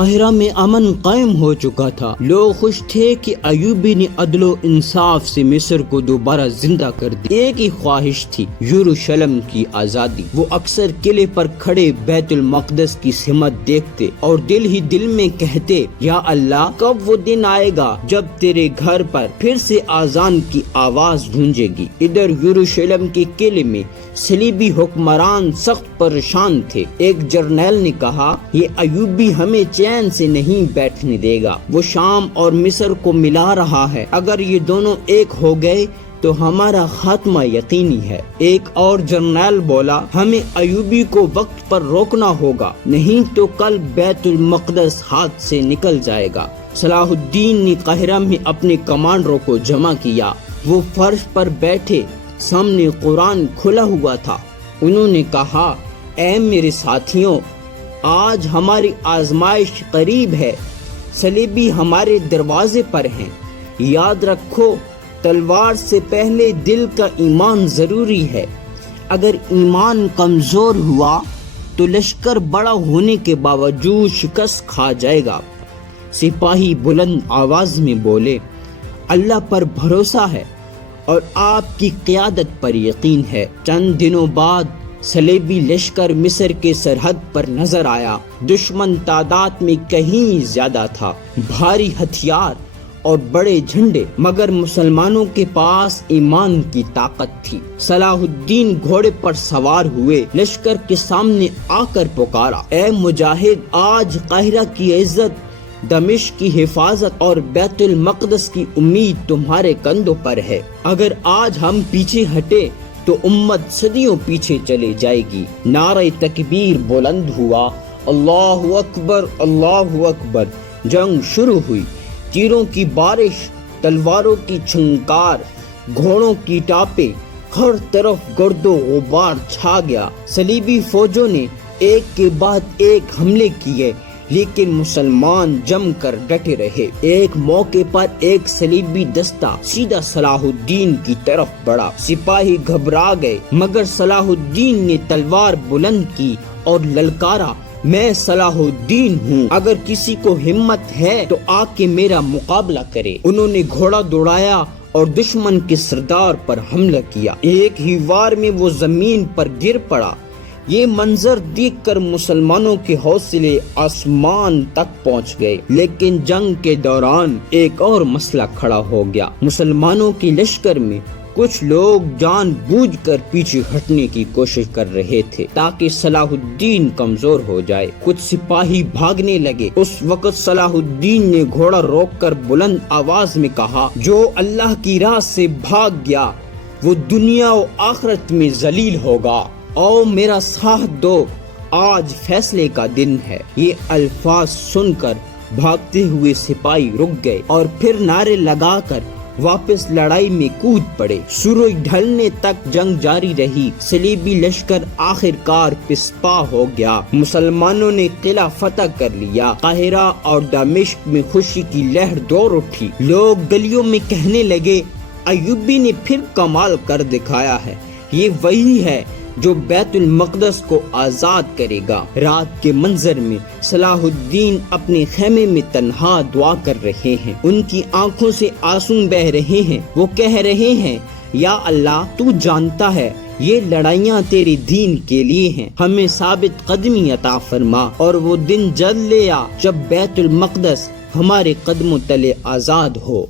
قاہرہ میں امن قائم ہو چکا تھا۔ لوگ خوش تھے کہ ایوبی نے عدل و انصاف سے مصر کو دوبارہ زندہ کر دیا۔ ایک ہی خواہش تھی، یروشلم کی آزادی۔ وہ اکثر قلعے پر کھڑے بیت المقدس کی سمت دیکھتے اور دل ہی دل میں کہتے، یا اللہ، کب وہ دن آئے گا جب تیرے گھر پر پھر سے آذان کی آواز گونجے گی۔ ادھر یروشلم کے قلعے میں صلیبی حکمران سخت پریشان تھے۔ ایک جرنیل نے کہا، یہ ایوبی ہمیں چین سے نہیں بیٹھنے دے گا، وہ شام اور مصر کو ملا رہا ہے، اگر یہ دونوں ایک ہو گئے تو ہمارا خاتمہ یقینی ہے۔ ایک اور جرنیل بولا، ہمیں ایوبی کو وقت پر روکنا ہوگا، نہیں تو کل بیت المقدس ہاتھ سے نکل جائے گا۔ صلاح الدین نے قاہرہ میں اپنے کمانڈروں کو جمع کیا۔ وہ فرش پر بیٹھے، سامنے قرآن کھلا ہوا تھا۔ انہوں نے کہا، اے میرے ساتھیوں، آج ہماری آزمائش قریب ہے، صلیبی ہمارے دروازے پر ہیں۔ یاد رکھو، تلوار سے پہلے دل کا ایمان ضروری ہے۔ اگر ایمان کمزور ہوا تو لشکر بڑا ہونے کے باوجود شکست کھا جائے گا۔ سپاہی بلند آواز میں بولے، اللہ پر بھروسہ ہے اور آپ کی قیادت پر یقین ہے۔ چند دنوں بعد صلیبی لشکر مصر کے سرحد پر نظر آیا۔ دشمن تعداد میں کہیں زیادہ تھا، بھاری ہتھیار اور بڑے جھنڈے، مگر مسلمانوں کے پاس ایمان کی طاقت تھی۔ صلاح الدین گھوڑے پر سوار ہوئے، لشکر کے سامنے آ کر پکارا، اے مجاہد، آج قاہرہ کی عزت، دمشق کی حفاظت اور بیت المقدس کی امید تمہارے کندھوں پر ہے۔ اگر آج ہم پیچھے ہٹے تو امت صدیوں پیچھے چلے جائے گی۔ نعرہ تکبیر بلند ہوا، اللہ اکبر، اللہ اکبر۔ جنگ شروع ہوئی، تیروں کی بارش، تلواروں کی چھنکار، گھوڑوں کی ٹاپیں، ہر طرف گرد و غبار چھا گیا۔ صلیبی فوجوں نے ایک کے بعد ایک حملے کیے، لیکن مسلمان جم کر ڈٹے رہے۔ ایک موقع پر ایک صلیبی دستہ سیدھا صلاح الدین کی طرف بڑھا۔ سپاہی گھبرا گئے، مگر صلاح الدین نے تلوار بلند کی اور للکارا، میں صلاح الدین ہوں، اگر کسی کو ہمت ہے تو آ کے میرا مقابلہ کرے۔ انہوں نے گھوڑا دوڑایا اور دشمن کے سردار پر حملہ کیا۔ ایک ہی وار میں وہ زمین پر گر پڑا۔ یہ منظر دیکھ کر مسلمانوں کے حوصلے آسمان تک پہنچ گئے۔ لیکن جنگ کے دوران ایک اور مسئلہ کھڑا ہو گیا۔ مسلمانوں کے لشکر میں کچھ لوگ جان بوجھ کر پیچھے ہٹنے کی کوشش کر رہے تھے تاکہ صلاح الدین کمزور ہو جائے۔ کچھ سپاہی بھاگنے لگے۔ اس وقت صلاح الدین نے گھوڑا روک کر بلند آواز میں کہا، جو اللہ کی راہ سے بھاگ گیا وہ دنیا و آخرت میں ذلیل ہوگا۔ او میرا ساتھ دو، آج فیصلے کا دن ہے۔ یہ الفاظ سن کر بھاگتے ہوئے سپاہی رک گئے اور پھر نعرے لگا کر واپس لڑائی میں کود پڑے۔ سورج ڈھلنے تک جنگ جاری رہی۔ صلیبی لشکر آخر کار پسپا ہو گیا۔ مسلمانوں نے قلعہ فتح کر لیا۔ قاہرہ اور دمشق میں خوشی کی لہر دوڑ اٹھی۔ لوگ گلیوں میں کہنے لگے، ایوبی نے پھر کمال کر دکھایا ہے، یہ وہی ہے جو بیت المقدس کو آزاد کرے گا۔ رات کے منظر میں صلاح الدین اپنے خیمے میں تنہا دعا کر رہے ہیں۔ ان کی آنکھوں سے آنسو بہ رہے ہیں۔ وہ کہہ رہے ہیں، یا اللہ، تو جانتا ہے یہ لڑائیاں تیرے دین کے لیے ہیں، ہمیں ثابت قدمی عطا فرما، اور وہ دن جلد لے آ جب بیت المقدس ہمارے قدموں تلے آزاد ہو۔